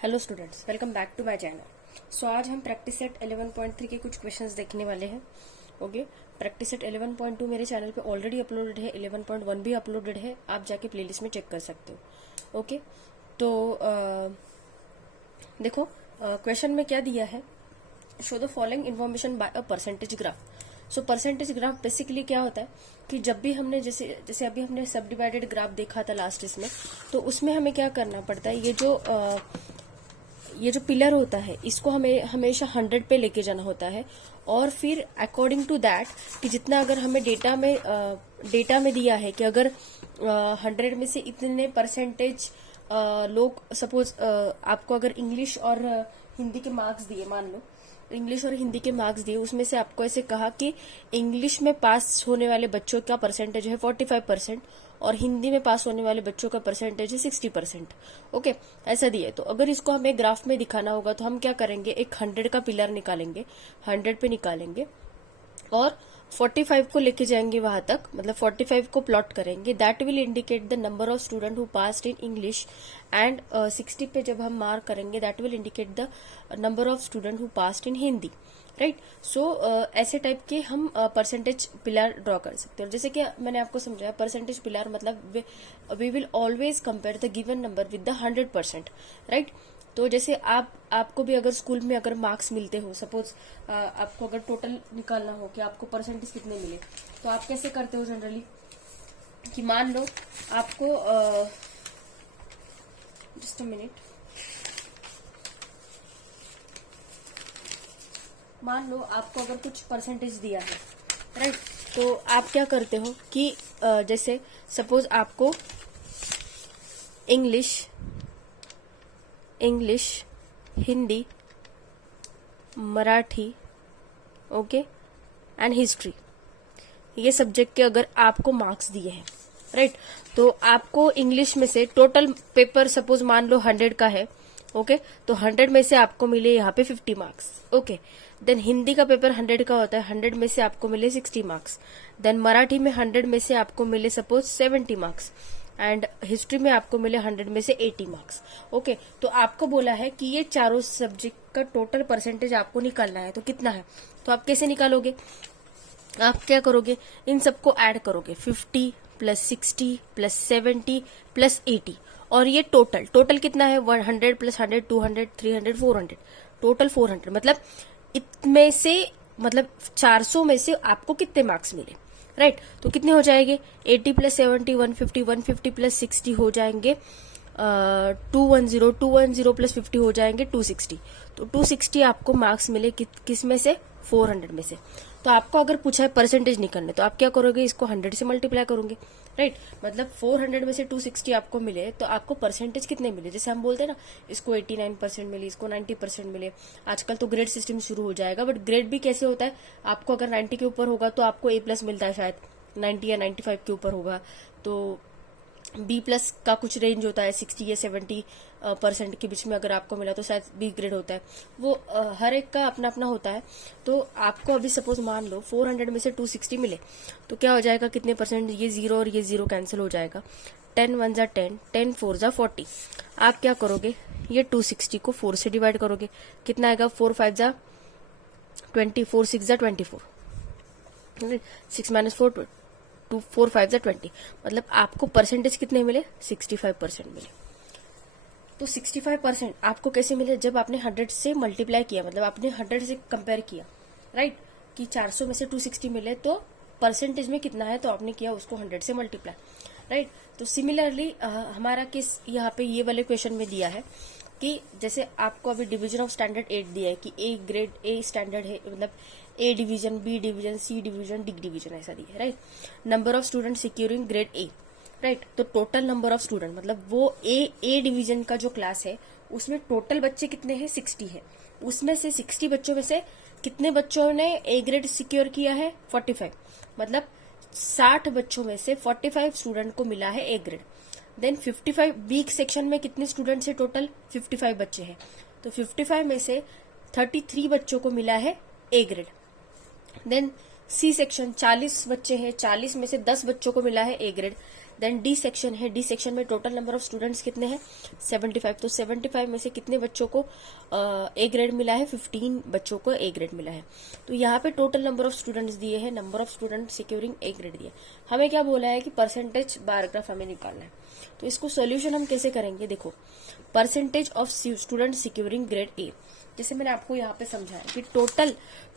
Hello students, welcome back to my channel. So आज हम practice set 11.3 के कुछ क्वेश्चंस देखने वाले हैं। ओके, प्रैक्टिस सेट 11.2 मेरे चैनल पे ऑलरेडी अपलोडेड है, 11.1 भी अपलोडेड है, आप जाके प्लेलिस्ट में चेक कर सकते हो। ओके, तो देखो क्वेश्चन में क्या दिया है, show the following information bye a percentage graph. So percentage graph basically क्या होता है कि जब भी हमने जैसे अभी हमने सब डिवाइडेड ग्राफ देखा था लास्ट इसमें, तो उसमें हमें क्या करना पड़ता है, ये जो पिलर होता है इसको हमें हमेशा 100 पे लेके जाना होता है, और फिर अकॉर्डिंग टू दैट कि जितना अगर हमें डेटा में दिया है कि अगर 100 में से इतने परसेंटेज लोग, सपोज आपको अगर इंग्लिश और हिंदी के मार्क्स दिए, मान लो इंग्लिश और हिंदी के मार्क्स दिए, उसमें से आपको ऐसे कहा कि इंग्लिश में पास होने वाले बच्चों का परसेंटेज है 45% और हिंदी में पास होने वाले बच्चों का परसेंटेज है 60%। ओके, ऐसा दिए। तो अगर इसको हमें ग्राफ में दिखाना होगा तो हम क्या करेंगे, एक 100 का पिलर निकालेंगे, 100 पे निकालेंगे और 45 को लेके जाएंगे वहां तक, मतलब 45 को प्लॉट करेंगे। That will indicate the number of student who passed in English and 60 पे जब हम मार्क करेंगे that will indicate the number of student who passed in Hindi. Right, so ऐसे टाइप के हम परसेंटेज पिलर ड्रॉ कर सकते हैं। जैसे कि मैंने आपको समझाया, परसेंटेज पिलर मतलब we will always compare the given number with the 100%। Right, तो जैसे आपको भी अगर स्कूल में अगर मार्क्स मिलते हो, सपोज आपको अगर टोटल निकालना हो कि आपको परसेंटेज कितने मिले, तो आप कैसे करते हो जनरली कि मान लो आपको जस्ट अ मिनट, मान लो आपको अगर कुछ परसेंटेज दिया है, राइट, तो आप क्या करते हो कि जैसे सपोज आपको English, Hindi, Marathi, okay, and history, ये सब्जेक्ट के अगर आपको मार्क्स दिए हैं, राइट, तो आपको इंग्लिश में से टोटल पेपर सपोज मान लो 100 का है, ओके, तो 100 में से आपको मिले यहाँ पे 50 मार्क्स। ओके, देन हिंदी का पेपर 100 का होता है, 100 में से आपको मिले 60 मार्क्स। देन मराठी में 100 में से आपको मिले सपोज 70 मार्क्स एंड हिस्ट्री में आपको मिले 100 में से 80 मार्क्स। ओके, तो आपको बोला है कि ये चारों सब्जेक्ट का टोटल परसेंटेज आपको निकालना है, तो कितना है, तो आप कैसे निकालोगे, आप क्या करोगे, इन सबको ऐड करोगे, 50 प्लस 60 प्लस 70 प्लस 80, और ये टोटल कितना है, 100 प्लस 100 200 300 400, टोटल 400। मतलब इतने से, मतलब 400 में से आपको कितने मार्क्स मिले, राइट, तो कितने हो जाएंगे, 80 प्लस 70 150, 150 प्लस 60 हो जाएंगे 210, 210 प्लस 50 हो जाएंगे 260। तो 260 आपको मार्क्स मिले किस में से, 400 में से। तो आपको अगर पूछा है परसेंटेज निकालने, तो आप क्या करोगे, इसको 100 से मल्टीप्लाई करोगे, राइट, मतलब 400 में से 260 आपको मिले तो आपको परसेंटेज कितने मिले, जैसे हम बोलते हैं ना, इसको 89% मिले, इसको 90% मिले। आजकल तो ग्रेड सिस्टम शुरू हो जाएगा, बट ग्रेड भी कैसे होता है, आपको अगर 90 के ऊपर होगा तो आपको A+ मिलता है, शायद 90 या 95 के ऊपर होगा तो B+ का कुछ रेंज होता है, 60 या 70% के बीच में अगर आपको मिला तो शायद B ग्रेड होता है। वो हर एक का अपना अपना होता है। तो आपको अभी सपोज मान लो 400 में से 260 मिले, तो क्या हो जाएगा, कितने परसेंट, ये 0 और ये 0 कैंसिल हो जाएगा, 10 1 जा 10, 10 4 जा 40। आप क्या करोगे, ये 260 को 4 से डिवाइड करोगे, कितना आएगा, 4 5 जा 20, 4 6 जा 24, 6 माइनस 4 2 4 5 जा 20, मतलब आपको परसेंटेज कितने मिले, 65% मिले। तो 65% आपको कैसे मिले, जब आपने 100 से मल्टीप्लाई किया, मतलब आपने 100 से कंपेयर किया, राइट, कि 400 में से 260 मिले तो परसेंटेज में कितना है, तो आपने किया उसको 100 से मल्टीप्लाई, राइट। तो सिमिलरली हमारा केस यहाँ पे ये वाले क्वेश्चन में दिया है कि जैसे आपको अभी डिवीजन ऑफ स्टैंडर्ड 8 दिया है कि ए ग्रेड, ए स्टैंडर्ड है, मतलब A division, B division, C division, D division, ऐसा दिया है, right. Number of student securing grade A, right, तो टोटल नंबर ऑफ स्टूडेंट मतलब वो ए डिवीजन का जो क्लास है उसमें टोटल बच्चे कितने हैं, 60 है। उसमें से 60 बच्चों में से कितने बच्चों ने A ग्रेड सिक्योर किया है, 45, मतलब 60 बच्चों में से 45 स्टूडेंट को मिला है A grade. Then 55 B section में कितने स्टूडेंट्स है, टोटल 55 बच्चे हैं, तो 55 में से 33 बच्चों को मिला है A grade. Then C section 40 बच्चे हैं, 40 में से 10 बच्चों को मिला है A grade. Then D section है, डी सेक्शन में टोटल नंबर ऑफ स्टूडेंट्स कितने हैं 75। तो 75 में से कितने बच्चों को ए ग्रेड मिला है 15 बच्चों को ए ग्रेड मिला है। तो यहाँ पे टोटल नंबर ऑफ स्टूडेंट्स दिए हैं, number of student securing A grade दिए। हमें क्या बोला है कि परसेंटेज बार ग्राफ हमें निकालना है। तो इसको सोल्यूशन हम कैसे करेंगे, देखो percentage of student securing grade A, जैसे मैंने आपको यहाँ पे समझाया कि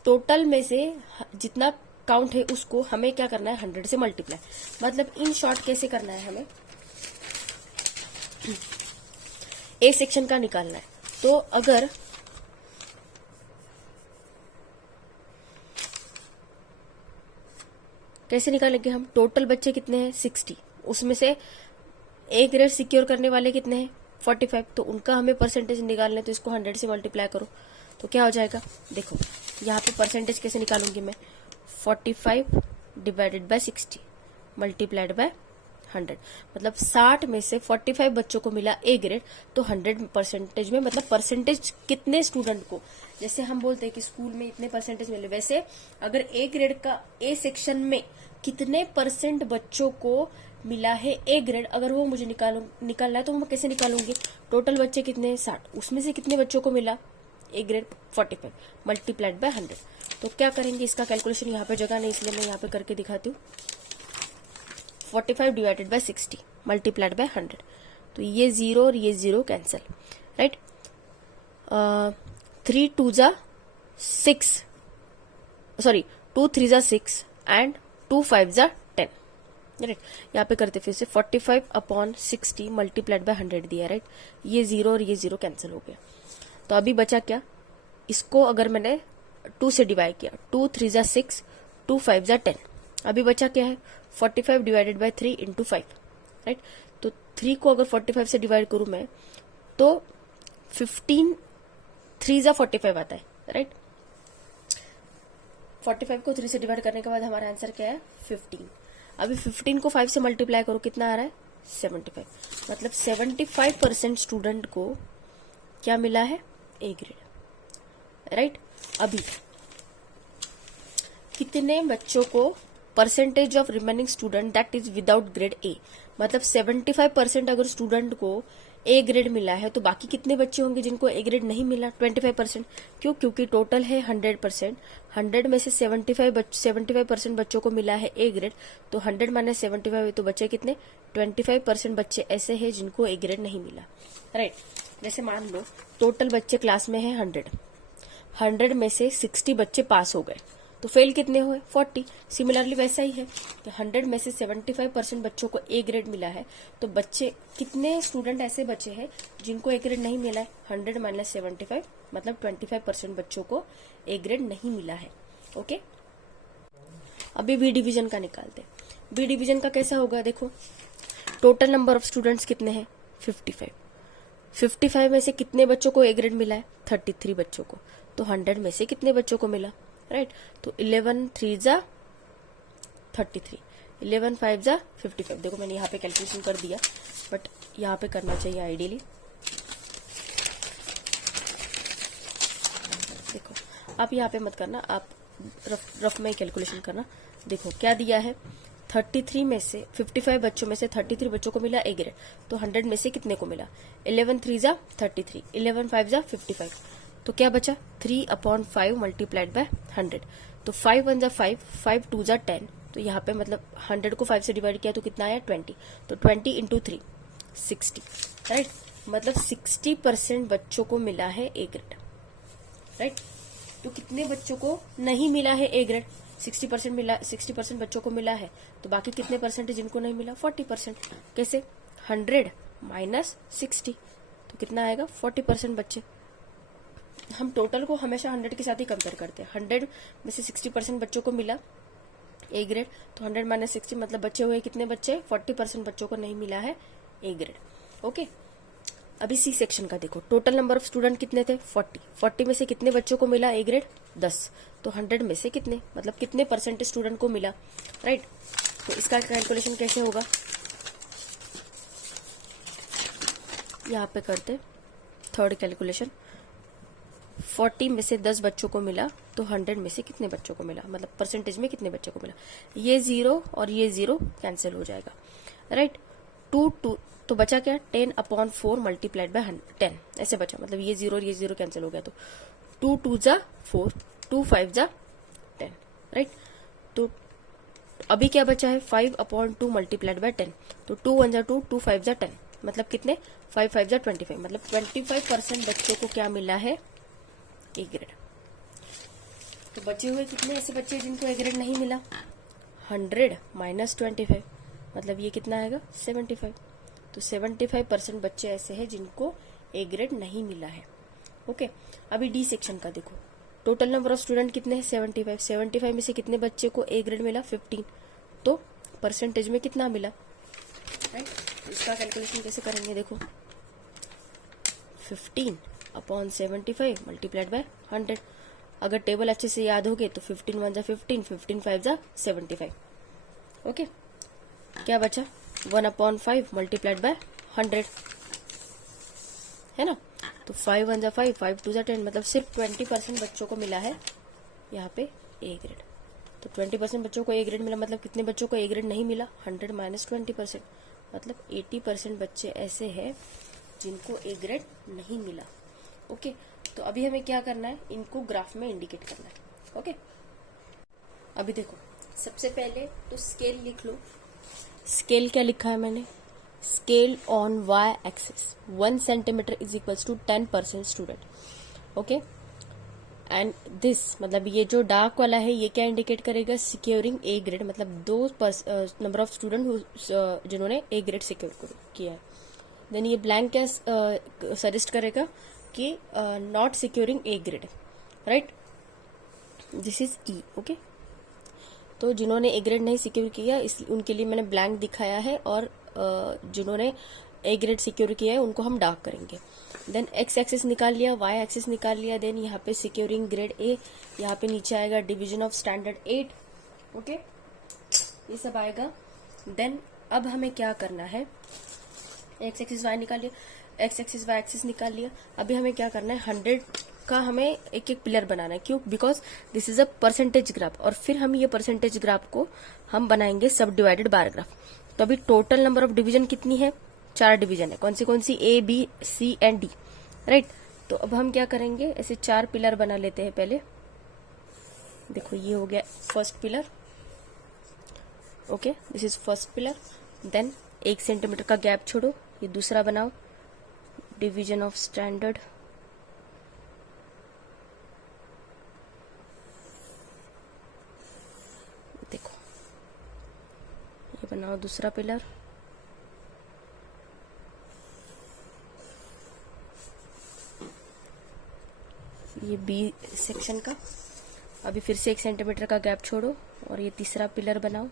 टोटल में से जितना काउंट है उसको हमें क्या करना है 100 से मल्टीप्लाई, मतलब इन शॉर्ट कैसे करना है, हमें ए सेक्शन का निकालना है। तो अगर कैसे निकालेंगे हम, टोटल बच्चे कितने हैं 60, उसमें से ए ग्रेड सिक्योर करने वाले कितने हैं 45, तो उनका हमें परसेंटेज निकालना है। तो इसको 100 से मल्टीप्लाई करो तो क्या हो जाएगा, देखो यहाँ पे परसेंटेज कैसे निकालूंगी मैं, 45 डिवाइडेड बाय 60 मल्टीप्लाइड बाय 100, मतलब 60 में से 45 बच्चों को मिला ए ग्रेड, तो 100 परसेंटेज में मतलब परसेंटेज कितने स्टूडेंट को, जैसे हम बोलते हैं कि स्कूल में इतने परसेंटेज मिले, वैसे अगर ए ग्रेड का ए सेक्शन में कितने परसेंट बच्चों को मिला है ए ग्रेड, अगर वो मुझे निकालना है तो मैं कैसे निकालूंगी, टोटल बच्चे कितने हैं 60, उसमें से कितने बच्चों को मिला ए ग्रेड 45 मल्टीप्लाइड बाय 100। तो क्या करेंगे, इसका कैलकुलेशन यहाँ पे जगह नहीं इसलिए मैं यहाँ पे करके दिखाती हूँ। 45 डिवाइडेड बाय 60 मल्टीप्लाइड बाय 100, तो ये 0 और ये 0 कैंसिल, राइट। 3 2 जा 6, सॉरी 2 3 जा 6 एंड 2 5 जा 10, राइट। यहाँ पे करते फिर से 45 अपॉन 60 मल्टीप्लाइड बाय 100 दिया, राइट। ये 0 और ये 0 कैंसिल हो गया। तो अभी बचा क्या, इसको अगर मैंने 2 से डिवाइड किया, 2 3 जा 6, 2 5 जा 10, अभी बचा क्या है 45 डिवाइडेड बाय 3 इंटू 5, राइट। तो 3 को अगर 45 से डिवाइड करूं मैं तो 15 3 जा 45 आता है, राइट। 45 को 3 से डिवाइड करने के बाद हमारा आंसर क्या है 15। अभी 15 को 5 से मल्टीप्लाई करो, कितना आ रहा है 75, मतलब 75% स्टूडेंट को क्या मिला है ए ग्रेड, राइट। अभी कितने बच्चों को percentage of remaining student that is without grade A, मतलब 75% अगर स्टूडेंट को ए ग्रेड मिला है तो बाकी कितने बच्चे होंगे जिनको ए ग्रेड नहीं मिला, 25%। क्यों, क्योंकि टोटल है 100%, 100 में से 75% बच्चों को मिला है ए ग्रेड, तो 100 माइनस 75 तो बच्चे कितने 25% बच्चे ऐसे हैं जिनको ए ग्रेड नहीं मिला, राइट। जैसे मान लो टोटल बच्चे क्लास में है 100 में से 60 बच्चे पास हो गए, तो फेल कितने हुए 40। सिमिलरली वैसा ही है कि 100 में से 75% बच्चों को ए ग्रेड मिला है, तो बच्चे कितने स्टूडेंट ऐसे बचे हैं जिनको ए ग्रेड नहीं मिला है, 100 माइनस 75 मतलब 25% बच्चों को ए ग्रेड नहीं मिला है, ओके। अभी बी डिवीजन का निकालते हैं। बी डिवीजन का कैसा होगा, देखो टोटल नंबर ऑफ स्टूडेंट्स कितने हैं 55 में से कितने बच्चों को ए ग्रेड मिला है 33 बच्चों को, तो 100 में से कितने बच्चों को मिला, राइट। तो 11 3 जा 33, 11 5 जा 55। देखो मैंने यहाँ पे कैलकुलेशन कर दिया, बट यहाँ पे करना चाहिए आइडियली। देखो आप यहाँ पे मत करना, आप रफ में कैलकुलेशन करना। देखो क्या दिया है 33 में से 55 बच्चों में से 33 बच्चों को मिला ए ग्रेड, तो 100 में से कितने को मिला 11 3 जा 33, 11 5 जा 55, तो क्या बचा 3/5 मल्टीप्लाइड बाय 100। तो 5 1 जा 5, 5 2 जा 10, तो यहाँ पे मतलब 100 को 5 से डिवाइड किया तो कितना आया 20, तो 20 इंटू 3 60, राइट। मतलब 60% बच्चों को मिला है ए ग्रेड, राइट। तो कितने बच्चों को नहीं मिला है ए ग्रेड, 60% मिला, 60% बच्चों को मिला है, तो बाकी कितने परसेंट जिनको नहीं मिला 40%। कैसे 100 माइनस 60, तो कितना आएगा 40% बच्चे। हम टोटल को हमेशा 100 के साथ ही कंपेयर करते हैं। 100 में से 60% बच्चों को मिला ए ग्रेड, तो 100 माइनस 60 मतलब बच्चे हुए कितने बच्चे 40% बच्चों को नहीं मिला है ए ग्रेड, ओके। अभी सी सेक्शन का देखो, टोटल नंबर ऑफ स्टूडेंट कितने थे 40 में से कितने बच्चों को मिला ए ग्रेड 10, तो 100 में से कितने मतलब कितने परसेंट स्टूडेंट को मिला, राइट। तो इसका कैलकुलेशन कैसे होगा, यहाँ पे करते थर्ड कैलकुलेशन। 40 में से 10 बच्चों को मिला, तो 100 में से कितने बच्चों को मिला, मतलब परसेंटेज में कितने बच्चों को मिला। ये 0 और ये 0 कैंसिल हो जाएगा। राइट। 2 तो बचा क्या, 10/4 मल्टीप्लाइड बाय 10 ऐसे बचा, मतलब ये 0 और ये 0 कैंसिल हो गया, तो 2 2 जा 4, 2 5 जा 10, राइट। तो अभी क्या बचा है, 5/2 मल्टीप्लाइड बाय 10, तो 2 1 जा 2, 2 5 जा 10, मतलब कितने, 5 5 जा 25, मतलब 25% बच्चों को क्या मिला है, ए ग्रेड। तो बचे हुए कितने ऐसे बच्चे जिनको ए ग्रेड नहीं मिला, 100 माइनस 25, मतलब ये कितना आएगा, 75। तो 75% बच्चे ऐसे हैं जिनको ए ग्रेड नहीं मिला है। ओके, अभी डी सेक्शन का देखो, टोटल नंबर ऑफ स्टूडेंट कितने हैं, 75। 75 में से कितने बच्चे को ए ग्रेड मिला, 15, तो परसेंटेज में कितना मिला, राइट। इसका कैलकुलेशन कैसे करेंगे, देखो 15/75 मल्टीप्लाइड बाय 100। अगर टेबल अच्छे से याद हो गए तो 15 1 जा 15, 15 5 जा 75। ओके, क्या बचा, 1/5 मल्टीप्लाइड बाय 100, है ना। तो 5 1 जा 5, 5 2 जा 10, मतलब सिर्फ 20% बच्चों को मिला है यहाँ पे ए ग्रेड। तो 20% बच्चों को ए ग्रेड मिला, मतलब कितने बच्चों को ए ग्रेड नहीं मिला, 100 माइनस 20%, मतलब 80% बच्चे ऐसे हैं जिनको ए ग्रेड नहीं मिला। ओके, तो अभी हमें क्या करना है, इनको ग्राफ में इंडिकेट करना है। ओके, अभी देखो सबसे पहले तो स्केल लिख लो। स्केल क्या लिखा है मैंने, scale on Y axis 1 centimetre is equals to 10% student. Okay, and this, मतलब ये जो डार्क वाला है ये क्या इंडिकेट करेगा, सिक्योरिंग ए ग्रेड, मतलब 2 नंबर ऑफ स्टूडेंट जिन्होंने ए ग्रेड सिक्योर किया है। देन ये ब्लैंक क्या सजेस्ट करेगा कि not securing A grade, right, this is E. Okay, तो जिन्होंने ए ग्रेड नहीं सिक्योर किया उनके लिए मैंने ब्लैंक दिखाया है, और जिन्होंने ए ग्रेड सिक्योर किया है उनको हम डार्क करेंगे। देन एक्स एक्सिस निकाल लिया, वाई एक्सिस निकाल लिया, देन यहाँ पे सिक्योरिंग ग्रेड ए, यहाँ पे नीचे आएगा डिवीजन ऑफ स्टैंडर्ड 8। ओके, ये सब आएगा। देन अब हमें क्या करना है, एक्स एक्सिस वाई निकाल लिया, एक्स एक्सिस वाई एक्सिस निकाल लिया। अभी हमें क्या करना है, 100 का हमें एक एक पिलर बनाना है, क्यों, because this is a percentage graph, और फिर हम ये परसेंटेज ग्राफ को हम बनाएंगे सब डिवाइडेड बार ग्राफ। तो अभी टोटल नंबर ऑफ डिवीजन कितनी है, 4 डिवीजन है, कौन सी A B C and D, right. तो अब हम क्या करेंगे, ऐसे 4 पिलर बना लेते हैं पहले। देखो ये हो गया first pillar. Okay, this is first pillar. Then 1 centimetre का गैप छोड़ो, ये दूसरा बनाओ, डिवीजन ऑफ स्टैंडर्ड। देखो ये बनाओ दूसरा पिलर। ये बी सेक्शन का। अभी फिर से 1 सेंटीमीटर का गैप छोड़ो और ये तीसरा पिलर बनाओ,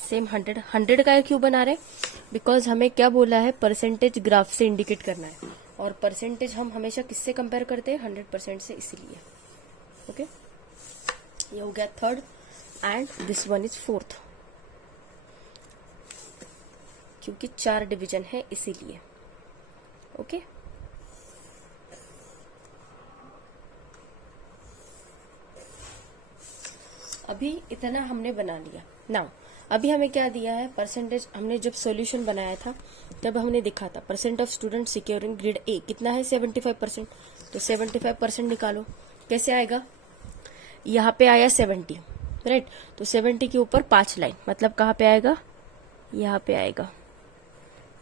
सेम 100 का क्यों बना रहे, बिकॉज हमें क्या बोला है, परसेंटेज ग्राफ से इंडिकेट करना है, और परसेंटेज हम हमेशा किससे कंपेयर करते हैं, 100% से, इसीलिए। ओके, ये हो गया third, and this one is fourth, क्योंकि 4 डिवीजन है इसीलिए। ओके, अभी इतना हमने बना लिया। नाउ अभी हमें क्या दिया है, परसेंटेज। हमने जब सॉल्यूशन बनाया था तब हमने देखा था percent of student securing grade A कितना है, 75%। तो 75% निकालो, कैसे आएगा, यहाँ पे आया 70, राइट। तो 70 के ऊपर 5 लाइन, मतलब कहाँ पे आएगा, यहाँ पे आएगा,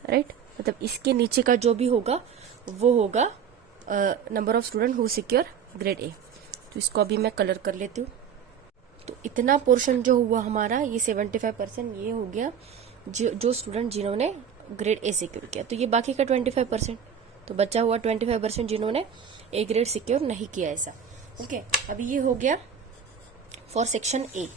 राइट। मतलब इसके नीचे का जो भी होगा वो होगा number of student who secure grade A. तो इसको अभी मैं कलर कर लेती हूँ। तो इतना पोर्शन जो हुआ हमारा, ये 75% ये हो गया जो स्टूडेंट जिन्होंने ग्रेड ए सिक्योर किया। तो ये बाकी का 25%, तो बचा हुआ 25% जिन्होंने ए ग्रेड सिक्योर नहीं किया, ऐसा। ओके, अभी ये हो गया for section A,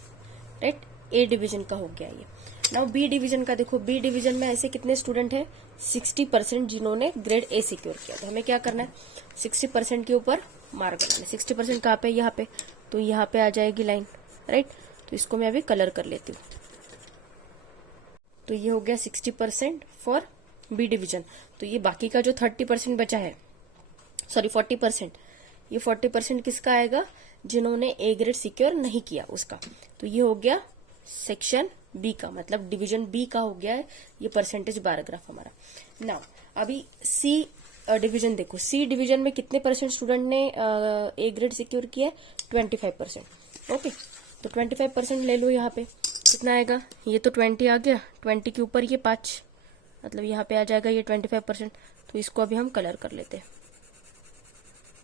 right, A division का हो गया ये। नाउ बी डिवीजन का देखो, बी डिवीजन में ऐसे कितने स्टूडेंट है, 60% जिन्होंने ग्रेड ए सिक्योर किया। तो हमें क्या करना है, 60% के ऊपर मार्क करना है। 60% कहाँ पे, यहाँ पे, तो यहाँ पे आ जाएगी लाइन, राइट। तो इसको मैं अभी कलर कर लेती हूँ। तो ये हो गया 60% फॉर बी डिवीजन। तो ये बाकी का जो 30% बचा है, सॉरी 40%, ये 40% किसका आएगा, जिन्होंने ए ग्रेड सिक्योर नहीं किया उसका। तो ये हो गया सेक्शन बी का, मतलब डिवीजन बी का हो गया है ये परसेंटेज बार ग्राफ हमारा। नाउ अभी सी डिवीजन देखो, सी डिवीजन में कितने परसेंट स्टूडेंट ने ए ग्रेड सिक्योर किया है? 25%। ओके, तो 25% ले लो, यहाँ पे कितना आएगा? ये तो 20 आ गया, 20 के ऊपर ये 5, मतलब यहाँ पे आ जाएगा ये 25%। तो इसको अभी हम कलर कर लेते हैं,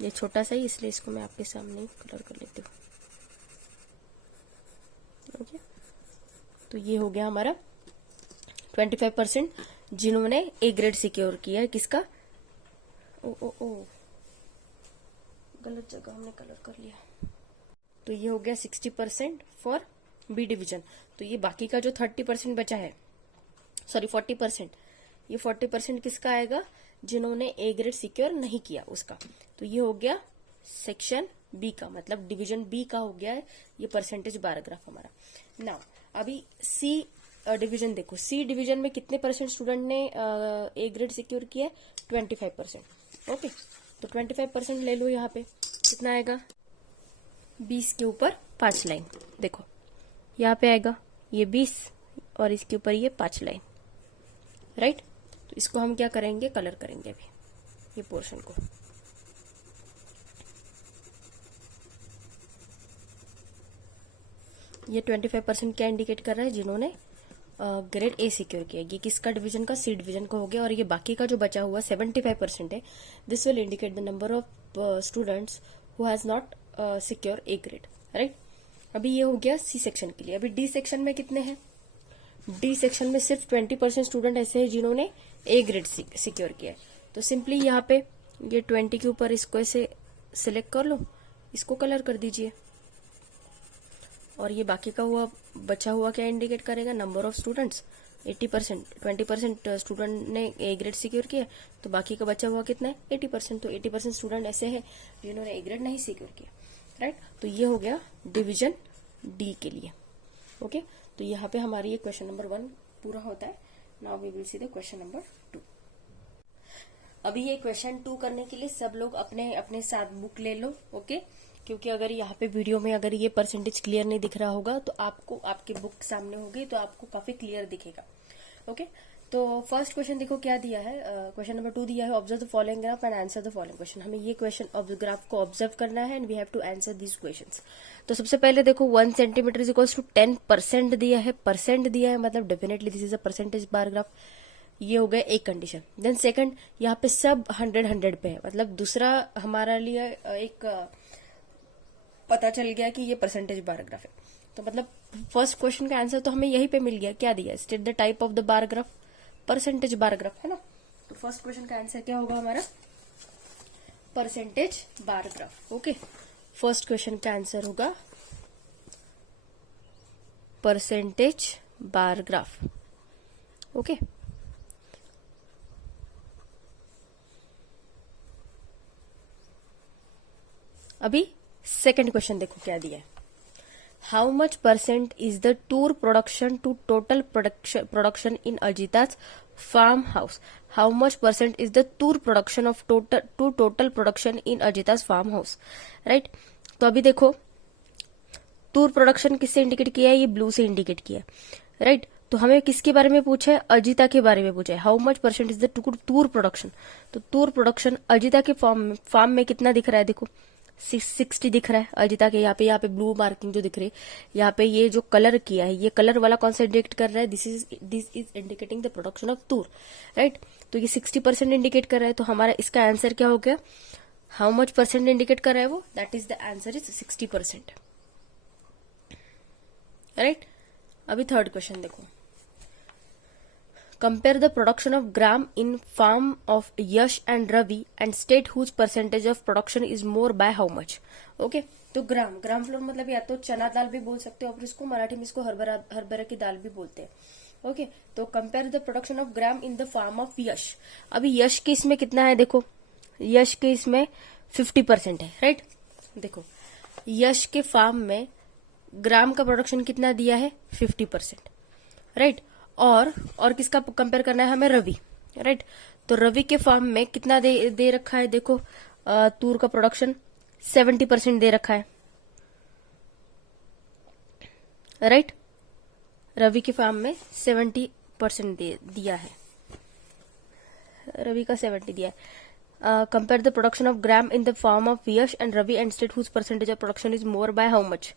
ये छोटा सा ही इसलिए इसको मैं आपके सामने ही कलर कर लेती हूँ। ओके, तो ये हो गया हमारा 25% जिन्होंने ए ग्रेड सिक्योर किया है। किसका? ओ ओ ओ, गलत जगह हमने कलर कर लिया। तो ये हो गया 60% फॉर बी डिवीजन। तो ये बाकी का जो 30% बचा है, सॉरी 40%, ये 40% किसका आएगा? जिन्होंने ए ग्रेड सिक्योर नहीं किया उसका। तो ये हो गया सेक्शन बी का, मतलब डिवीजन बी का हो गया है ये परसेंटेज बार ग्राफ हमारा। नाउ अभी सी डिवीजन देखो, सी डिवीजन में कितने परसेंट स्टूडेंट ने ए ग्रेड सिक्योर किया है? 25%। ओके, तो 25% ले लो, यहाँ पे कितना आएगा? 20 के ऊपर 5 लाइन, देखो यहाँ पे आएगा ये 20 और इसके ऊपर ये 5 लाइन, राइट। तो इसको हम क्या करेंगे? कलर करेंगे अभी ये पोर्शन को। ये 25% क्या इंडिकेट कर रहा है? जिन्होंने ग्रेड ए सिक्योर किया। ये किसका डिवीजन का? सी डिवीजन का हो गया। और ये बाकी का जो बचा हुआ 75% है, this will indicate the number of students who has not secure A grade, right. अभी ये हो गया सी सेक्शन के लिए। अभी डी सेक्शन में कितने हैं? डी सेक्शन में सिर्फ 20% स्टूडेंट ऐसे हैं जिन्होंने ए ग्रेड सिक्योर किया है। तो सिंपली यहाँ पे ये 20 के ऊपर इसको ऐसे सिलेक्ट कर लो, इसको कलर कर दीजिए। और ये बाकी का हुआ बचा हुआ क्या इंडिकेट करेगा? नंबर ऑफ स्टूडेंट्स 80%, 20% स्टूडेंट ने ए ग्रेड सिक्योर किया, तो बाकी का बचा हुआ कितना है? 80%। तो 80% स्टूडेंट ऐसे हैं जिन्होंने ए ग्रेड नहीं सिक्योर किया, राइट। तो ये हो गया डिवीजन डी के लिए। ओके, तो यहाँ पे हमारी ये क्वेश्चन नंबर 1 पूरा होता है। Now we will see the question number 2। अभी ये क्वेश्चन 2 करने के लिए सब लोग अपने अपने साथ बुक ले लो, ओके। क्योंकि अगर यहाँ पे वीडियो में अगर ये परसेंटेज क्लियर नहीं दिख रहा होगा तो आपको आपकी बुक सामने होगी तो आपको काफी क्लियर दिखेगा, ओके। तो फर्स्ट क्वेश्चन देखो क्या दिया है। क्वेश्चन नंबर 2 दिया है, observe the following graph and answer the following question. हमें ये क्वेश्चन ग्राफ को ऑब्जर्व करना है and we have to answer this questions. तो सबसे पहले देखो 1 सेंटीमीटर इज इक्वल्स टू 10% दिया है, परसेंट दिया है, मतलब definitely this is a percentage bar graph. ये हो गया एक कंडीशन। देन सेकंड, यहाँ पे सब 100 पे है, मतलब दूसरा हमारा लिए एक पता चल गया कि ये परसेंटेज बार ग्राफ है। तो मतलब फर्स्ट क्वेश्चन का आंसर तो हमें यहीं पे मिल गया। क्या दिया? State the type of the bar graph, percentage bar graph, है ना। तो फर्स्ट क्वेश्चन का आंसर क्या होगा हमारा? Percentage bar graph. Okay, first question का आंसर होगा परसेंटेज बार ग्राफ। ओके, अभी सेकेंड क्वेश्चन देखो क्या दिया है। How much percent is the tur production to total production in Ajita's farm house? How much percent is the tur production of total production in Ajita's farm house, right. तो अभी देखो tour production किससे indicate किया है? ये ब्लू से इंडिकेट किया है, राइट। तो हमें किसके बारे में पूछा है? अजिता के बारे में पूछा है। How much percent is the tur production? तो टूर प्रोडक्शन अजिता के फार्म में कितना दिख रहा है? देखो 60 दिख रहा है अजिता के। यहाँ पे ब्लू मार्किंग जो दिख रही है, यहाँ पे ये जो कलर किया है, ये कलर वाला कौन सा इंडिकेट कर रहा है? This is indicating the production of Toor, right. तो ये 60% इंडिकेट कर रहा है। तो हमारा इसका आंसर क्या हो गया? हाउ मच परसेंट इंडिकेट कर रहा है वो? That is the answer is 60%, right. अभी थर्ड क्वेश्चन देखो। Compare the production of gram in farm of Yash and Ravi and state whose percentage of production is more by how much? Okay, तो ग्राम floor मतलब या तो चना दाल भी बोल सकते हो और इसको मराठी में इसको हरभरा की दाल भी बोलते हैं। ओके, तो compare the production of gram in the farm of Yash. अभी यश के इसमें कितना है? देखो यश के इसमें 50% है, राइट। देखो यश के फार्म में ग्राम का प्रोडक्शन कितना दिया है? 50%, राइट। और किसका कंपेयर करना है हमें? रवि, राइट। तो रवि के फार्म में कितना दे रखा है? देखो तूर का प्रोडक्शन 70% दे रखा है, राइट। रवि के फार्म में 70% दिया है, रवि का 70 दिया है। Compare the production of gram in the farm of Yash and Ravi and state whose percentage of production is more by how much.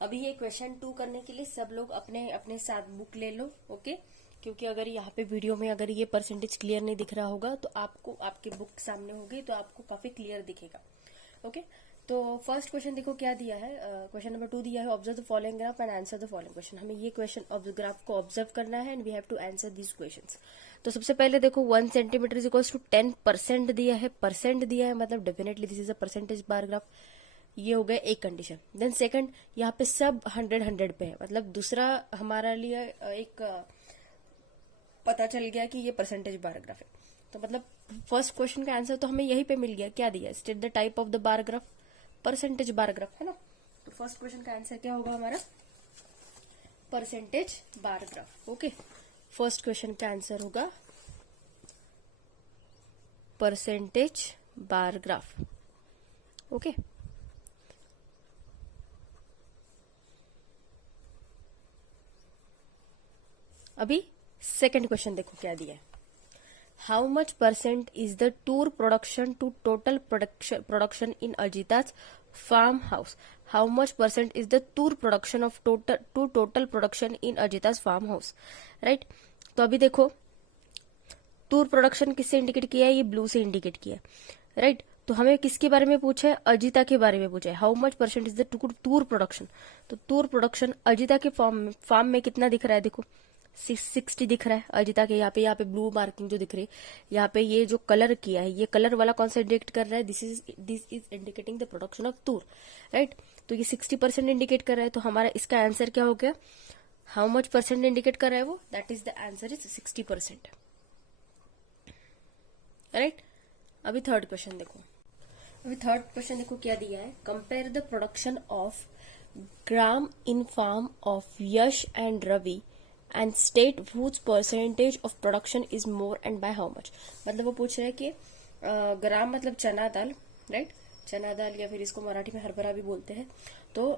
अभी ये क्वेश्चन 2 करने के लिए सब लोग अपने अपने साथ बुक ले लो, ओके। क्योंकि अगर यहाँ पे वीडियो में अगर ये परसेंटेज क्लियर नहीं दिख रहा होगा तो आपको आपकी बुक सामने होगी तो आपको काफी क्लियर दिखेगा, ओके। तो फर्स्ट क्वेश्चन देखो क्या दिया है। क्वेश्चन नंबर 2 दिया है, observe the following graph and answer the following question. हमें ये क्वेश्चन ग्राफ को ऑब्जर्व करना है and we have to answer these questions. तो सबसे पहले देखो 1 सेंटीमीटर इज इक्वल्स टू 10% दिया है, परसेंट दिया है, मतलब definitely this is a percentage bar graph. ये हो गया एक कंडीशन। देन सेकंड, यहाँ पे सब 100 पे है, मतलब दूसरा हमारा लिए एक पता चल गया कि ये परसेंटेज बार ग्राफ है। तो मतलब फर्स्ट क्वेश्चन का आंसर तो हमें यही पे मिल गया, क्या दिया, state the type of the bar graph, percentage bar graph, है ना। तो फर्स्ट क्वेश्चन का आंसर क्या होगा हमारा, percentage bar graph, okay. First question का आंसर होगा परसेंटेज बार ग्राफ, ओके। अभी सेकंड क्वेश्चन देखो क्या दिया है। How much percent is the tur production to total production in Ajita's farm house. How much percent is the tur production of total production in Ajita's farm house, right. तो अभी देखो tour production किससे indicate किया है, ये ब्लू से इंडिकेट किया है, राइट। तो हमें किसके बारे में पूछा है, अजिता के बारे में पूछा है। How much percent is the tur production, तो टूर प्रोडक्शन अजिता के फार्म में कितना दिख रहा है, देखो 60 दिख रहा है अजिता के। यहाँ पे ब्लू मार्किंग जो दिख रही है, यहाँ पे ये जो कलर किया है, ये कलर वाला कौन सा इंडिकेट कर रहा है, this is indicating the production of Toor, right. तो ये 60% इंडिकेट कर रहा है, तो हमारा इसका आंसर क्या हो गया, हाउ मच परसेंट इंडिकेट कर रहा है वो, that is the answer is 60%, right. अभी थर्ड क्वेश्चन देखो। अभी थर्ड क्वेश्चन देखो क्या दिया है, compare the production of gram in farm of Yash and Ravi and state whose percentage of production is more and by how much. मतलब वो पूछ रहे हैं कि ग्राम मतलब चना दाल, राइट, चना दाल या फिर इसको मराठी में हरभरा भी बोलते हैं। तो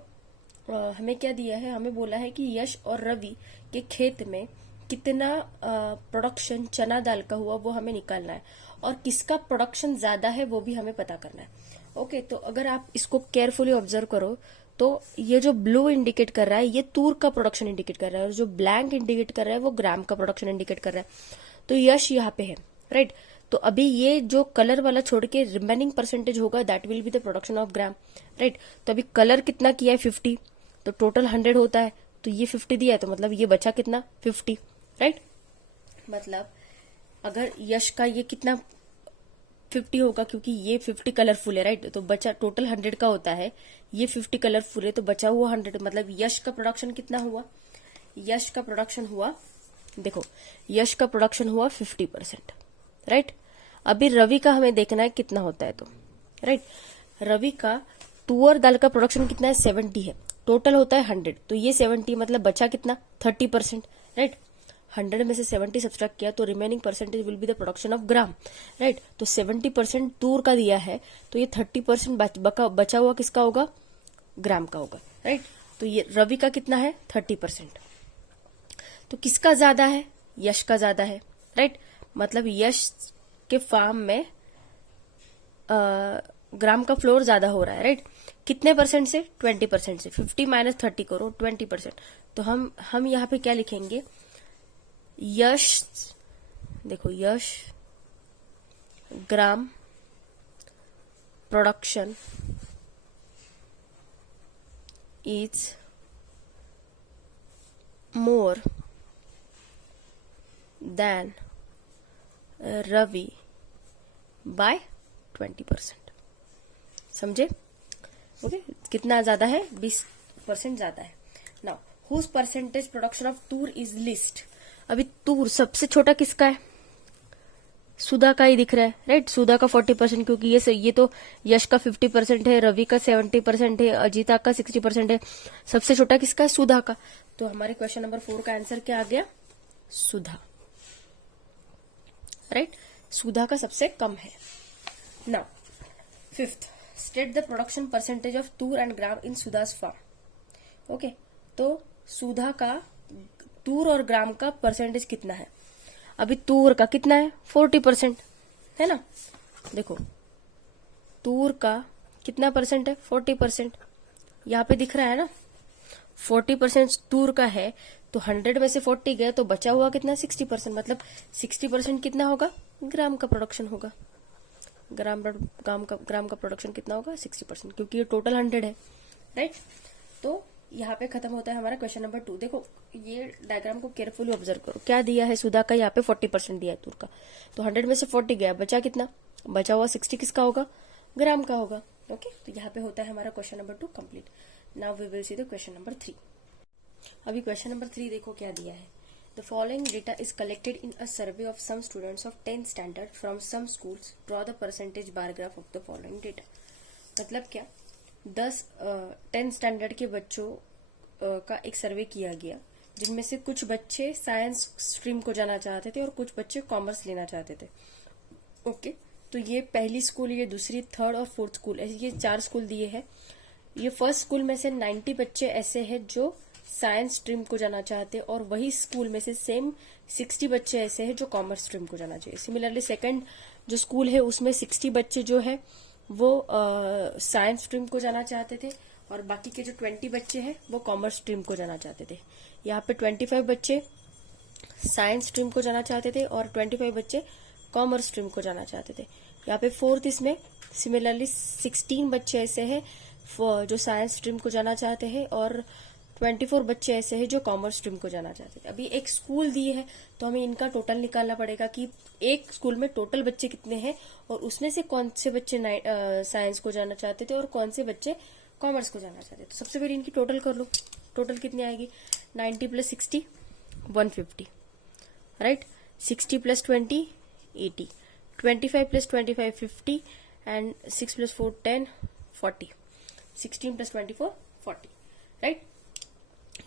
हमें क्या दिया है, हमें बोला है कि यश और रवि के खेत में कितना प्रोडक्शन चना दाल का हुआ वो हमें निकालना है, और किसका प्रोडक्शन ज्यादा है वो भी हमें पता करना है, ओके। तो अगर आप इसको केयरफुली ऑब्जर्व करो तो ये जो ब्लू इंडिकेट कर रहा है ये तूर का प्रोडक्शन इंडिकेट कर रहा है, और जो ब्लैंक इंडिकेट कर रहा है वो ग्राम का प्रोडक्शन इंडिकेट कर रहा है। तो यश यहाँ पे है, राइट। तो अभी ये जो कलर वाला छोड़ के रिमेनिंग परसेंटेज होगा that will be the production of gram, right. तो अभी कलर कितना किया है 50, तो टोटल 100 होता है, तो ये 50 दिया है, तो मतलब ये बचा कितना 50, राइट। मतलब अगर यश का ये कितना 50 होगा, क्योंकि ये 50 कलरफुल है, राइट। तो बचा टोटल 100 का होता है, ये 50 कलरफुल है, तो बचा हुआ 100, मतलब यश का प्रोडक्शन कितना हुआ, यश का प्रोडक्शन हुआ, देखो यश का प्रोडक्शन हुआ 50%, राइट। अभी रवि का हमें देखना है कितना होता है, तो राइट रवि का तुअर दाल का प्रोडक्शन कितना है, 70 है, टोटल होता है 100, तो ये 70 मतलब बचा कितना 30%, राइट। 100 में से 70 सब्सट्रैक्ट किया तो remaining percentage will be the production of gram, right. तो 70% तूर का दिया है, तो ये 30% बचा हुआ किसका होगा, ग्राम का होगा, राइट। तो ये रवि का कितना है 30%, तो किसका ज्यादा है, यश का ज्यादा है, राइट। मतलब यश के फार्म में ग्राम का फ्लोर ज्यादा हो रहा है, राइट। कितने परसेंट से, 20% से। 50 माइनस 30 करो 20%, तो हम यहाँ पे क्या लिखेंगे, यश, देखो Yash gram production is more than Ravi by 20%, समझे, ओके। कितना ज्यादा है, 20% ज्यादा है। Now whose percentage production of tur is least. अभी तूर सबसे छोटा किसका है, सुधा का ही दिख रहा है, राइट। सुधा का 40%, क्योंकि ये तो यश का 50% है, रवि का 70% है, अजिता का 60% है, सबसे छोटा किसका है, सुधा का। तो हमारे क्वेश्चन नंबर 4 का आंसर क्या आ गया, सुधा, राइट, सुधा का सबसे कम है। Now fifth, state the production percentage of tur and gram in Sudha's farm. Okay, तो सुधा का तूर और ग्राम का परसेंटेज कितना है? अभी तूर का कितना है? 40% है ना। देखो तूर का कितना परसेंट है? 40%। यहाँ पे दिख रहा है ना, 40% तूर का है, तो 100 में से 40 गए तो बचा हुआ कितना? 60%। मतलब 60% कितना होगा? ग्राम का प्रोडक्शन होगा। ग्राम का प्रोडक्शन कितना होगा? 60%, क्योंकि ये टोटल 100 है, राइट। तो यहाँ पे खत्म होता है हमारा क्वेश्चन नंबर 2। देखो ये डायग्राम को केयरफुली ऑब्जर्व करो, क्या दिया है? सुधा का यहाँ पे 40% दिया है तूर का, तो 100 में से 40 गया, बचा कितना? बचा हुआ 60 किसका होगा? ग्राम का होगा। ओके, तो यहाँ पे होता है हमारा question number 2 complete. Now we will see the question number 3। अभी क्वेश्चन नंबर 3 देखो क्या दिया है। The following data is collected in a survey of some students of 10th standard from some schools, draw the percentage bar graph of the following data. मतलब क्या, 10th standard के बच्चों का एक सर्वे किया गया, जिनमें से कुछ बच्चे साइंस स्ट्रीम को जाना चाहते थे और कुछ बच्चे कॉमर्स लेना चाहते थे। ओके, तो ये पहली स्कूल, ये दूसरी, थर्ड और फोर्थ स्कूल, ये 4 स्कूल दिए हैं। ये फर्स्ट स्कूल में से 90 बच्चे ऐसे हैं जो साइंस स्ट्रीम को जाना चाहते हैं, और वही स्कूल में से सेम 60 बच्चे ऐसे हैं जो कॉमर्स स्ट्रीम को जाना चाहिए। सिमिलरली सेकंड जो स्कूल है उसमें 60 बच्चे जो है वो साइंस स्ट्रीम को जाना चाहते थे, और बाकी के जो 20 बच्चे हैं वो कॉमर्स स्ट्रीम को जाना चाहते थे। यहाँ पे 25 बच्चे साइंस स्ट्रीम को जाना चाहते थे और 25 बच्चे कॉमर्स स्ट्रीम को जाना चाहते थे। यहाँ पे फोर्थ इसमें सिमिलरली 16 बच्चे ऐसे हैं जो साइंस स्ट्रीम को जाना चाहते हैं, और 24 बच्चे ऐसे हैं जो कॉमर्स स्ट्रीम को जाना चाहते थे। अभी एक स्कूल दिए है तो हमें इनका टोटल निकालना पड़ेगा कि एक स्कूल में टोटल बच्चे कितने हैं, और उसमें से कौन से बच्चे साइंस को जाना चाहते थे और कौन से बच्चे कॉमर्स को जाना चाहते थे। तो सबसे पहले इनकी टोटल कर लो। टोटल कितनी आएगी? 90 + 60 150, राइट। 60 + 20 80, 25 + 25 50, and 6 + 4 10 40, 16 + 24 40, right.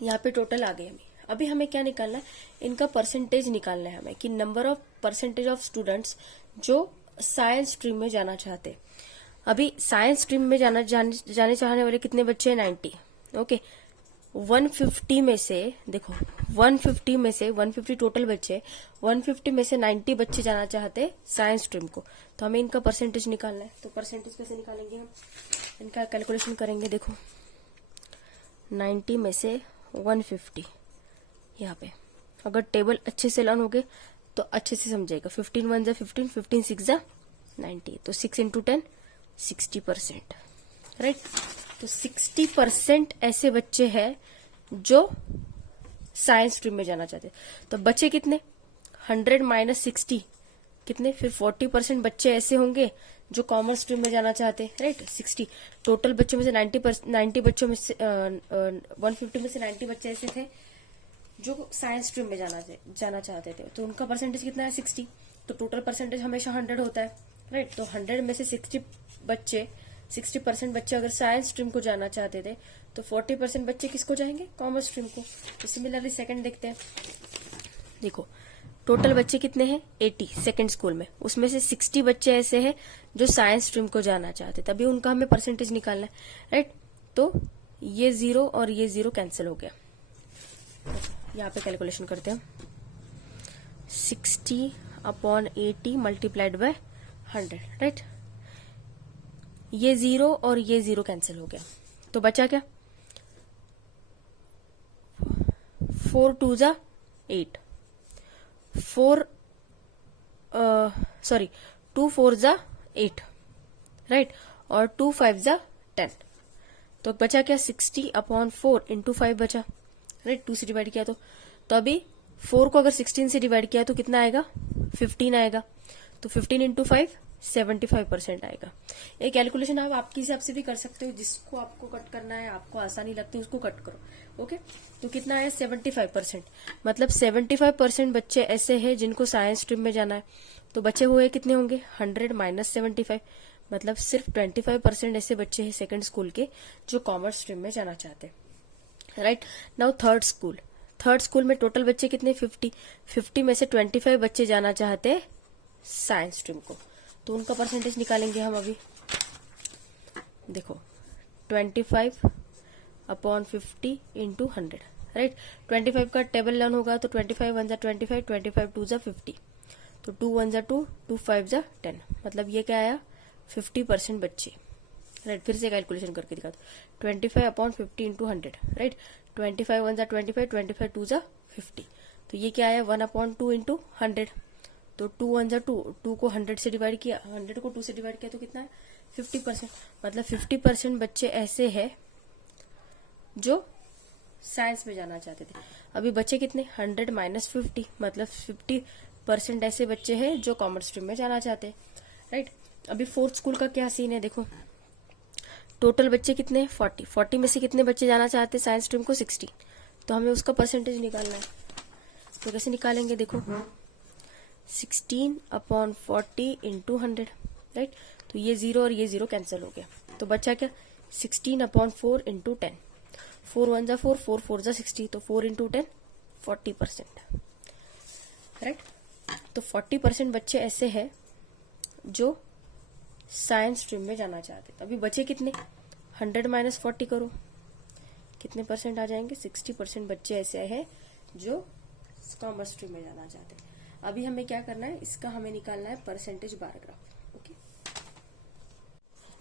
यहाँ पे टोटल आ गए हमें। अभी हमें क्या निकालना है? इनका परसेंटेज निकालना है हमें, कि number of percentage of students जो साइंस स्ट्रीम में जाना चाहते हैं। अभी साइंस स्ट्रीम में जाने चाहने वाले कितने बच्चे हैं? 90। ओके, 150 में से देखो 150 टोटल बच्चे, 150 में से 90 बच्चे जाना चाहते हैं साइंस स्ट्रीम को, तो हमें इनका परसेंटेज निकालना है। तो परसेंटेज कैसे निकालेंगे हम? इनका कैलकुलेशन करेंगे। देखो 90 में से 150, यहाँ पे अगर टेबल अच्छे से लर्न हो गए तो अच्छे से समझेगा। 15 1 = 15, 15 6 = 90, तो 6 × 10 60%, राइट। तो 60% ऐसे बच्चे हैं जो साइंस स्ट्रीम में जाना चाहते हैं। तो बच्चे कितने? 100 - 60 कितने? फिर 40% बच्चे ऐसे होंगे जो कॉमर्स स्ट्रीम में जाना चाहते हैं, राइट। 60 टोटल बच्चों में से 90 बच्चों में से 150 में से 90 बच्चे ऐसे थे जो साइंस स्ट्रीम में जाना चाहते थे, तो उनका परसेंटेज कितना है? 60। तो टोटल परसेंटेज हमेशा 100 होता है, राइट। तो 100 में से 60% बच्चे अगर साइंस स्ट्रीम को जाना चाहते थे, तो 40% बच्चे किसको जाएंगे? कॉमर्स स्ट्रीम को। तो सिमिलरली सेकंड देखते हैं। देखो टोटल बच्चे कितने हैं? 80 सेकंड स्कूल में, उसमें से 60 बच्चे ऐसे हैं जो साइंस स्ट्रीम को जाना चाहते, तभी उनका हमें परसेंटेज निकालना है, राइट। तो ये 0 और ये 0 कैंसिल हो गया। यहाँ पे कैलकुलेशन करते हैं। 60/80 मल्टीप्लाइड बाय 100, राइट। ये 0 और ये 0 कैंसिल हो गया, तो बचा क्या? 4 2 = 8, 2 4 = 8, राइट, और 2 5 = 10। तो बचा क्या? 60/4 × 5 बचा, राइट। 2 से डिवाइड किया तो अभी 4 को अगर 16 से डिवाइड किया तो कितना आएगा? 15 आएगा। तो 15 × 5 75% आएगा। ये कैलकुलेशन आप आपके हिसाब से भी कर सकते हो, जिसको आपको कट करना है, आपको आसानी लगती है उसको कट करो। ओके, तो कितना आया? 75%। मतलब 75% बच्चे ऐसे हैं जिनको साइंस स्ट्रीम में जाना है, तो बचे हुए कितने होंगे? 100 - 75, मतलब सिर्फ 25% ऐसे बच्चे हैं सेकंड स्कूल के जो कॉमर्स स्ट्रीम में जाना चाहते हैं, राइट। नाउ थर्ड स्कूल में टोटल बच्चे कितने? 50 में से 25 बच्चे जाना चाहते हैं साइंस स्ट्रीम को, तो उनका परसेंटेज निकालेंगे हम अभी। देखो 25/50 इंटू 100, राइट। 25 का टेबल लर्न होगा तो 25 1 जा 25, 25 2 जा 50, तो 2 1 जा 2, 2 5 जा 10, मतलब ये क्या आया 50% बच्चे, राइट। फिर से कैलकुलेशन करके दिखा दो, 25/50 इंटू 100, राइट। 25 1 जा 25, 25 2 जा 50, तो ये क्या आया 1/2 इंटू 100, तो 2 1 जा 2, 2 को 100 से डिवाइड किया, 100 को 2 से डिवाइड किया तो कितना है 50%, मतलब 50% बच्चे ऐसे हैं जो साइंस में जाना चाहते थे। अभी बच्चे कितने 100 माइनस 50, मतलब 50% ऐसे बच्चे हैं जो कॉमर्स स्ट्रीम में जाना चाहते हैं, राइट। अभी फोर्थ स्कूल का क्या सीन है, देखो टोटल बच्चे कितने हैं 40 में से कितने बच्चे जाना चाहते हैं साइंस स्ट्रीम को 60, तो हमें उसका परसेंटेज निकालना है। तो कैसे निकालेंगे, देखो 16/40 इंटू 100, राइट। तो ये 0 और ये 0 कैंसिल हो गया, तो बच्चा क्या 16/4 इंटू 10, 4 1 जा 4, 4 4 जा 60, तो 4 इंटू 10 40%, राइट। तो 40% बच्चे ऐसे हैं जो साइंस स्ट्रीम में जाना चाहते। तो अभी बचे कितने 100 माइनस 40 करो, कितने परसेंट आ जाएंगे 60% बच्चे ऐसे हैं जो कॉमर्स स्ट्रीम में जाना चाहते हैं। अभी हमें क्या करना है, इसका हमें निकालना है परसेंटेज बार ग्राफ, ओके।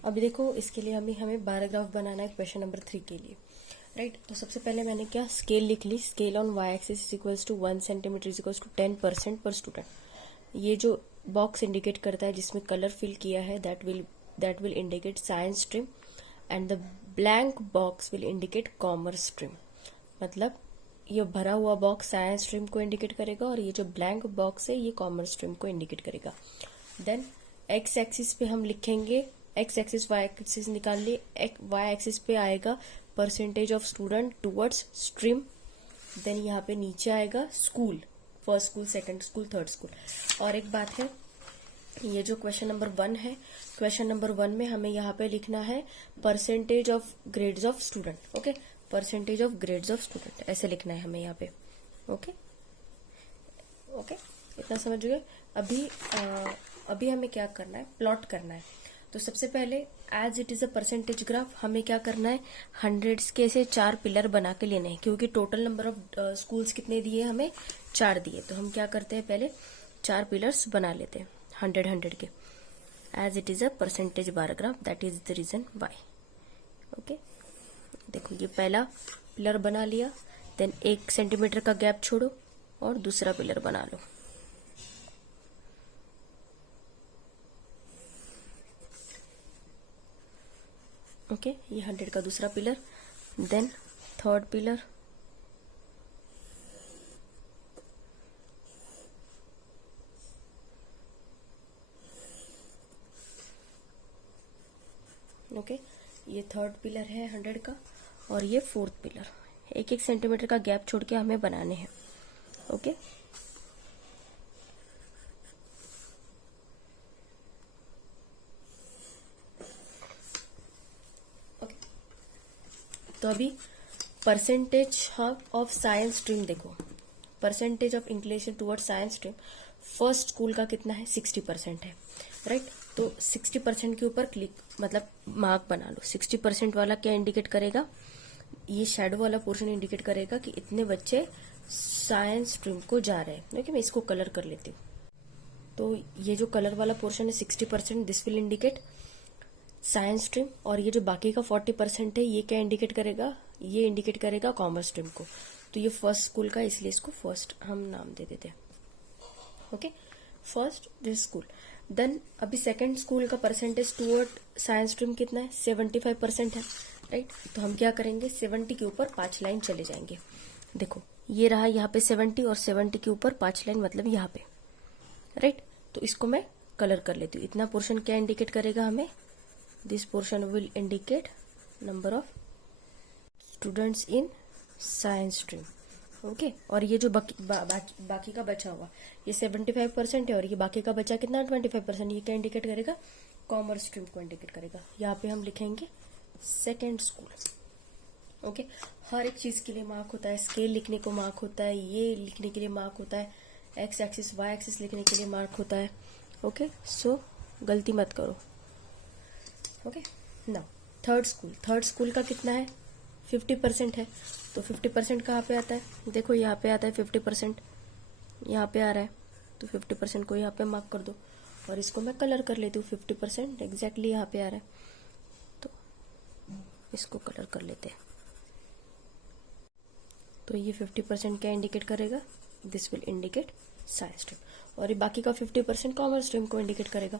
अभी देखो इसके लिए हमें बार ग्राफ बनाना है क्वेश्चन नंबर 3 के लिए, राइट। तो सबसे पहले मैंने क्या स्केल लिख ली, scale on y axis is equals to 1 centimetre is equals to 10% per student. ये जो बॉक्स इंडिकेट करता है जिसमें कलर फिल किया है that will indicate science stream and the blank box will indicate commerce stream, मतलब ये भरा हुआ बॉक्स साइंस स्ट्रीम को इंडिकेट करेगा और ये जो ब्लैंक बॉक्स है ये कॉमर्स स्ट्रीम को इंडिकेट करेगा। देन एक्स एक्सिस पे हम लिखेंगे, एक्स एक्सिस वाई एक्सिस निकाल लिए, वाई एक्सिस पे आएगा percentage of student towards stream, then यहाँ पे नीचे आएगा school, first school, second school, third school. और एक बात है, ये जो क्वेश्चन नंबर 1 है, क्वेश्चन नंबर 1 में हमें यहाँ पे लिखना है percentage of grades of student, okay, percentage of grades of student ऐसे लिखना है हमें यहाँ पे, ओके ओके, इतना समझ गए। अभी हमें क्या करना है, प्लॉट करना है। तो सबसे पहले as it is a percentage graph हमें क्या करना है, हंड्रेड्स के से 4 पिलर बना के लेने हैं, क्योंकि टोटल नंबर ऑफ स्कूल्स कितने दिए हमें 4 दिए, तो हम क्या करते हैं पहले 4 पिलर्स बना लेते हैं 100 के, as it is a percentage bar graph, that is the reason why, okay. देखो ये पहला पिलर बना लिया, देन 1 सेंटीमीटर का गैप छोड़ो और दूसरा पिलर बना लो, ओके। ये 100 का दूसरा pillar, then third pillar, okay. ये थर्ड पिलर है 100 का और ये फोर्थ पिलर, 1 सेंटीमीटर का गैप छोड़ के हमें बनाने हैं, ओके। तो अभी परसेंटेज ऑफ साइंस स्ट्रीम देखो, percentage of inclination toward science stream first school का कितना है 60% है, राइट। तो 60% के ऊपर क्लिक मतलब मार्क बना लो। 60% वाला क्या इंडिकेट करेगा, ये शेडो वाला पोर्शन इंडिकेट करेगा कि इतने बच्चे साइंस स्ट्रीम को जा रहे हैं। देखिए मैं इसको कलर कर लेती हूँ, तो ये जो कलर वाला पोर्शन है 60%, this will indicate science stream, और ये जो बाकी का 40% है ये क्या इंडिकेट करेगा, ये इंडिकेट करेगा कॉमर्स स्ट्रीम को। तो ये फर्स्ट स्कूल का, इसलिए इसको फर्स्ट हम नाम दे देते हैं, okay, first this school. Then अभी सेकंड स्कूल का परसेंटेज टुवर्ड साइंस स्ट्रीम कितना है 75% है, राइट। तो हम क्या करेंगे 70 के ऊपर 5 लाइन चले जाएंगे। देखो ये रहा यहाँ पे 70 और 70 के ऊपर 5 लाइन, मतलब यहाँ पे, राइट। तो इसको मैं कलर कर लेती हूँ। इतना पोर्शन क्या इंडिकेट करेगा हमें, this portion will indicate number of students in science stream, okay. और ये जो बाकी का बचा हुआ ये 75% है और ये बाकी का बचा कितना 25%, ये क्या इंडिकेट करेगा कॉमर्स स्ट्रीम को इंडिकेट करेगा। यहाँ पे हम लिखेंगे सेकेंड स्कूल, ओके। हर एक चीज के लिए मार्क होता है, स्केल लिखने को मार्क होता है, ये लिखने के लिए मार्क होता है, एक्स एक्सिस वाई एक्सिस लिखने के लिए मार्क होता है, ओके, सो गलती मत करो। ओके, नाउ थर्ड स्कूल का कितना है? 50% है। तो 50% कहाँ पे आता है? देखो यहाँ पे आता है 50%, यहाँ पे आ रहा है, तो 50% को यहाँ पे मार्क कर दो। और इसको मैं कलर कर लेती हूँ, 50% एग्जैक्टली यहाँ पे आ रहा है, तो इसको कलर कर लेते हैं। तो ये 50% क्या इंडिकेट करेगा? This will indicate science stream. और ये बाकी का 50% कॉमर्स स्ट्रीम को इंडिकेट करेगा।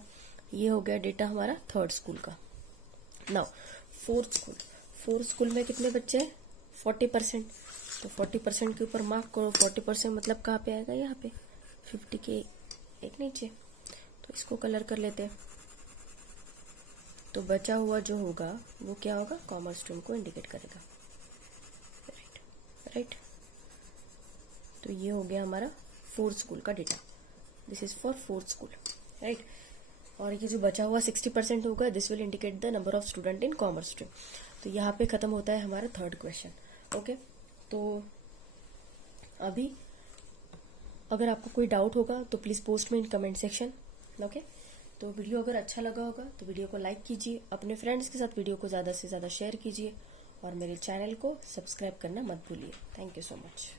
ये हो गया डेटा हमारा थर्ड स्कूल का। नाउ फोर्थ स्कूल में कितने बच्चे हैं? 40%। तो 40% के ऊपर मार्क करो। 40% मतलब कहाँ पे आएगा? यहाँ पे 50 के एक नीचे। तो इसको कलर कर लेते हैं। तो बचा हुआ जो होगा वो क्या होगा? कॉमर्स स्ट्रीम को इंडिकेट करेगा। राइट। तो ये हो गया हमारा फोर्थ स्कूल का data. This is for fourth school, right. और ये जो बचा हुआ 60% होगा, this will indicate the number of student in commerce stream. तो यहाँ पे खत्म होता है हमारा थर्ड क्वेश्चन। ओके, तो अभी अगर आपको कोई डाउट होगा तो प्लीज पोस्ट में इन कमेंट सेक्शन। ओके, तो वीडियो अगर अच्छा लगा होगा तो वीडियो को लाइक कीजिए, अपने फ्रेंड्स के साथ वीडियो को ज्यादा से ज्यादा शेयर कीजिए, और मेरे चैनल को सब्सक्राइब करना मत भूलिए। Thank you so much.